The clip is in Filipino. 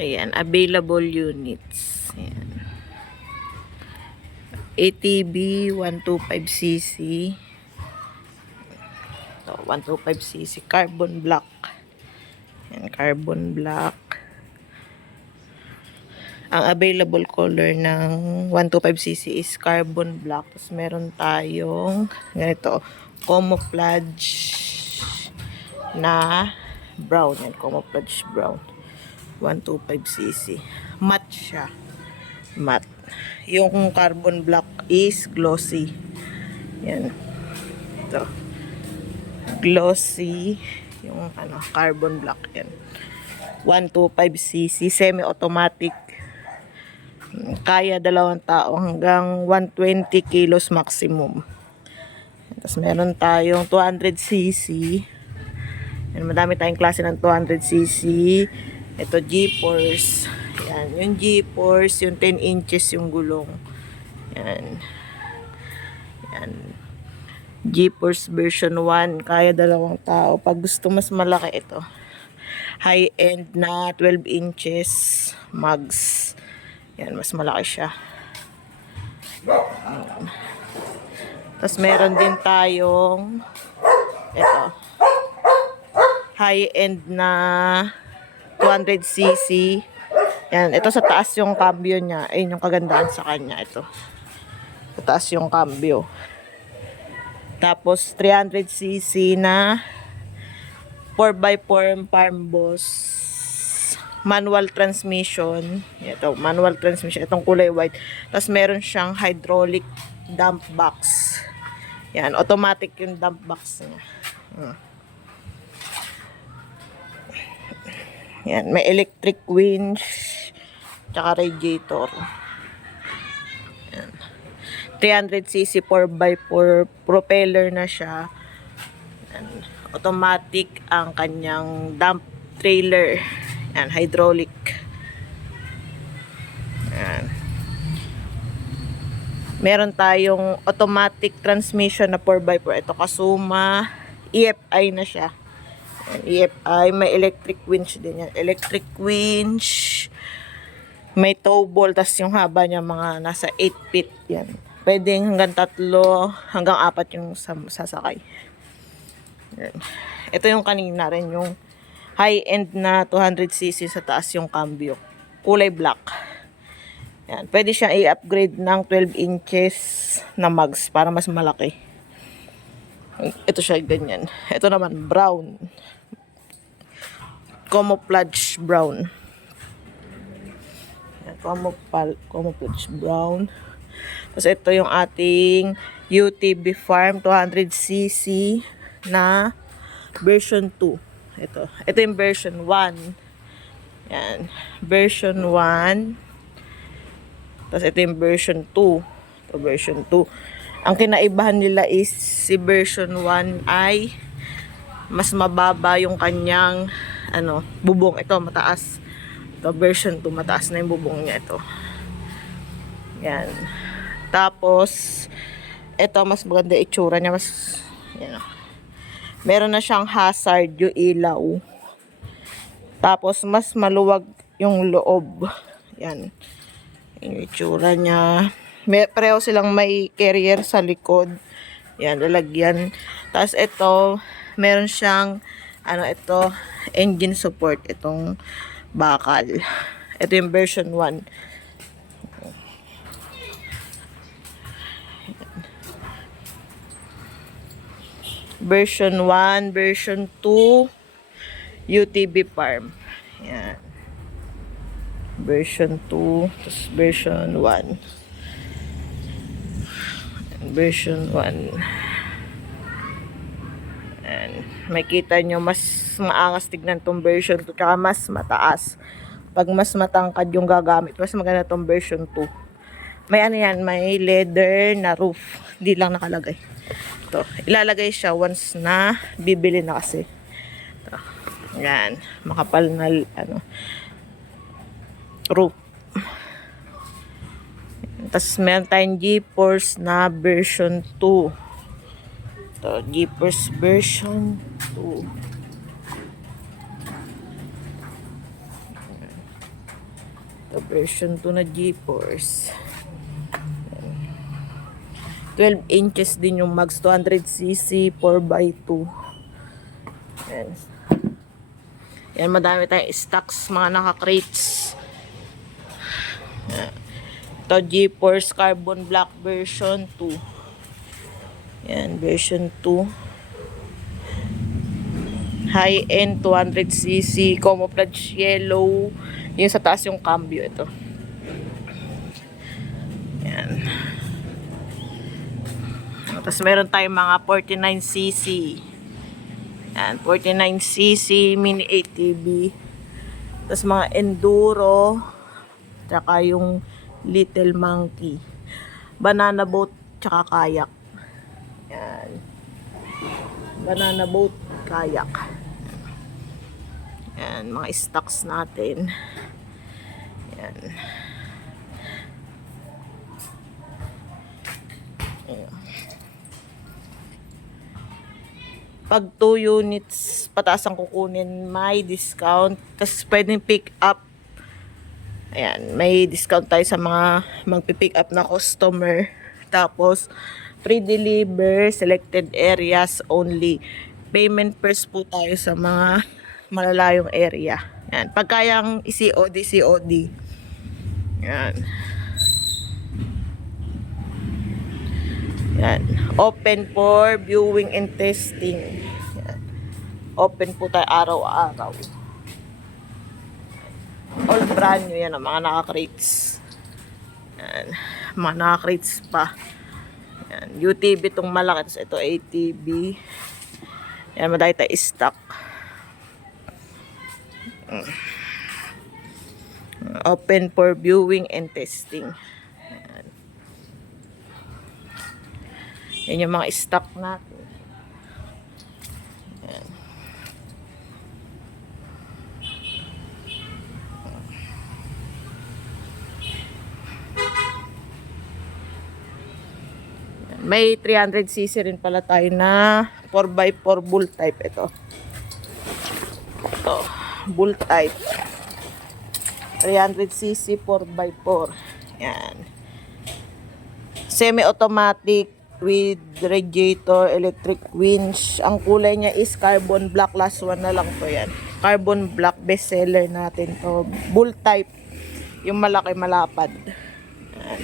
Ayan, available units. Ayan. ATB 125cc. Ito, 125cc carbon black. Ayan, carbon black. Ang available color ng 125cc is carbon black. Tapos meron tayong ganito, camouflage na brown. Yan, camouflage brown. 125cc. Matte siya. Matte. Yung carbon black is glossy. Yan. Ito. Glossy. Yung carbon black. Yan. 125cc. Semi-automatic. Kaya 2 tao hanggang 120 kilos maximum. Tapos meron tayong 200cc. Yan, madami tayong klase ng 200cc. Ito G-Force. Yan, yung G-Force, yung 10 inches yung gulong. Yan. Yan. G-Force version 1, kaya 2 tao. Pag gusto mas malaki ito. High-end na 12 inches mags. Yan, mas malaki siya. Yan. Tapos meron din tayong ito. High-end na 200cc. Yan, ito sa taas yung cambio niya. Ayun yung kagandahan sa kanya. Ito. Sa taas yung cambio. Tapos 300cc na 4x4 farm boss. Manual transmission. Ito, manual transmission. Itong kulay white. Tapos meron siyang hydraulic dump box. Yan, automatic yung dump box niya. Yan, may electric winch. Tsaka radiator. Yan. 300cc 4x4 propeller na siya. Yan. Automatic ang kanyang dump trailer. Yan, hydraulic. Yan. Meron tayong automatic transmission na 4x4. Ito Kasuma. EFI na siya. Yan, EFI. May electric winch din yan. Electric winch. May tow ball. Tas yung haba niya mga nasa 8 feet. Yan. Pwedeng hanggang 3, hanggang 4 yung sasakay. Yan. Ito yung kanina rin yung high-end na 200cc sa taas yung cambio. Kulay black. Yan. Pwede siyang i-upgrade ng 12 inches na mags para mas malaki. Ito siya ganyan. Ito naman brown. Camouflage brown. Yan. Camouflage brown. Tapos ito yung ating UTB Farm 200cc na version 2. Ito yung version 1. Yan. Version 1. Tapos ito yung version 2. Ito version 2. Ang kinaibahan nila is si version 1 ay mas mababa yung kanyang bubong. Ito mataas. Ito version 2 mataas na yung bubong niya ito. Yan. Tapos ito mas maganda itsura niya, mas meron na siyang hazard yung ilaw. Tapos mas maluwag yung loob. Yan. Yung itsura niya. Pareho silang may carrier sa likod. Yan, lalagyan. Tapos ito, meron siyang ito, engine support itong bakal. Ito yung version 1. Version 1, version 2, UTB Farm. Yan. Version 2, tapos version 1. Version 1. Yan. Makita nyo, mas maangas tignan tong version 2, kaya mas mataas. Pag mas matangkad yung gagamit, mas maganda tong version 2. May yan, may leather na roof. Hindi lang nakalagay. Ito, ilalagay siya once na bibili na kasi. Ito. Yan, makapal na roof. Tapos meron tayong G-Force na version 2. Ito, G-Force version 2. Ito, version 2 na G-Force. 12 inches din yung mags, 200cc, 4x2. Yan. Yan, madami tayong stocks, mga naka-crates. Yan. Ito, G-Force Carbon Black version 2. Yan, version 2. High-end, 200cc, camouflage yellow. Yung sa taas yung cambio, ito. Yan. Tapos meron tayong mga 49cc. Yan, 49cc mini ATV. Tapos mga enduro. Tsaka yung little monkey. Banana boat, tsaka kayak. Yan. Banana boat, kayak. Yan, mga stocks natin. Yan. Pag 2 units pataas ang kukunin, may discount. Tapos pwedeng pick up. Ayan, may discount tayo sa mga magpipick up na customer. Tapos free deliver, selected areas only. Payment first po tayo sa mga malalayong area. Ayan, pag kayang i-COD, COD. Ayan. Yan. Open for viewing and testing. Yan. Open po tayo araw-araw. All brand new yan ang mga naka-crates. Yan. Mga naka-crates pa. Yan. UTV itong malaki. Tapos ito ATV. Yan. Madami tayo stock. Open for viewing and testing. Yan yung mga stock natin. Yan. May 300cc rin pala tayo na 4x4 bull type ito. Ito, bull type. 300cc 4x4. Yan. Semi-automatic with radiator, electric winch. Ang kulay niya is carbon black. Last one na lang to yan. Carbon black, best seller natin to. Bull type. Yung malaki malapad. Yan.